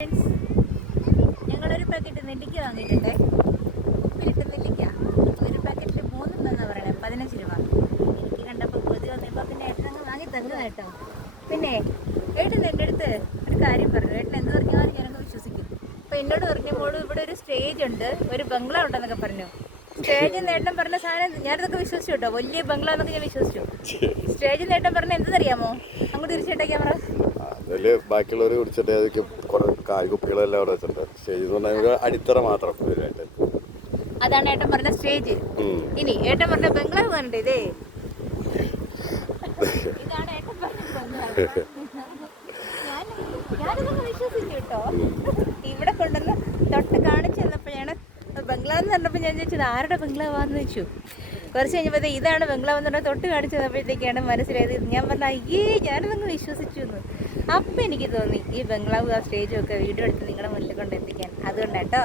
Friends, ഞങ്ങളൊരു packet നെല്ലിക്ക വാങ്ങിയിട്ടുണ്ടേ. ഉപ്പിലിട്ട് നെല്ലിക്ക ഒരു പാക്കറ്റിൽ 3 എന്നാ പറയണേ, 15 രൂപ. എനിക്ക് കണ്ടപ്പോൾ കൊതി വന്നപ്പോൾ പിന്നെ ഏട്ടനങ്ങ് വാങ്ങി തന്നതാ കേട്ടോ. പിന്നെ ഏട്ടൻ എൻ്റെ അടുത്ത് ഒരു കാര്യം പറഞ്ഞു. ഏട്ടൻ എന്ത് പറഞ്ഞാലും ഞാനങ്ങ് വിശ്വസിക്കും. അപ്പോൾ എന്നോട് പറഞ്ഞു, മോള് ഇവിടെ ഒരു സ്റ്റേജ് ഉണ്ട്, ഒരു ബംഗ്ലാവ് ഉണ്ടെന്നൊക്കെ പറഞ്ഞു. സ്റ്റേജിൽ നേട്ടം പറഞ്ഞ സാധനം ഞാനതൊക്കെ വിശ്വസിച്ചു കേട്ടോ. വലിയ ബംഗ്ലാവ് എന്നൊക്കെ ഞാൻ വിശ്വസിച്ചു. സ്റ്റേജിൽ നേട്ടം പറഞ്ഞ എന്തെന്നറിയാമോ? അങ്ങോട്ട് തിരിച്ചേട്ടാ ക്യാമറ. അതില് ബാക്കിയുള്ളവർ കുടിച്ചിട്ട് അതൊക്കെ കുറെ കുപ്പികളെല്ലാം അവിടെ വെച്ചിട്ടുണ്ട്. സ്റ്റേജ് എന്ന് പറഞ്ഞാൽ അടിത്തറ മാത്രം ഇതിനായിട്ട്. അതാണ് ഏട്ടൻ പറഞ്ഞ സ്റ്റേജ്. ഇനി ഏട്ടൻ പറഞ്ഞ ബംഗ്ലാവ് കണ്ടേ, ഇതേ ഇതാണ് ഏട്ടൻ പറഞ്ഞ ബംഗ്ലാവ്. ഞാനിതൊക്കെ വിശ്വസിച്ചു കേട്ടോ. ഇവിടെ കൊണ്ടുവന്ന് തൊട്ട് കാണിച്ചു തന്നപ്പോഴാണ് ബംഗ്ലാവ് എന്ന് പറഞ്ഞപ്പോൾ ഞാൻ ചോദിച്ചത് ആരുടെ ബംഗ്ലാവാന്ന് വെച്ചു. കുറച്ച് കഴിഞ്ഞപ്പോൾ ഇതാണ് ബംഗ്ലാവ് എന്ന് പറഞ്ഞാൽ തൊട്ട് കാണിച്ചു തന്നപ്പോഴത്തേക്കാണ് മനസ്സിലായത്. ഞാൻ പറഞ്ഞ അയ്യേ, ഞാനിതങ്ങ് വിശ്വസിച്ചു എന്ന്. അപ്പം എനിക്ക് തോന്നി ഈ ബംഗ്ലാവ് ആ സ്റ്റേജും ഒക്കെ വീഡിയോ എടുത്ത് നിങ്ങളുടെ മുന്നിൽ കൊണ്ട് എത്തിക്കാൻ. അതുകൊണ്ടാട്ടോ.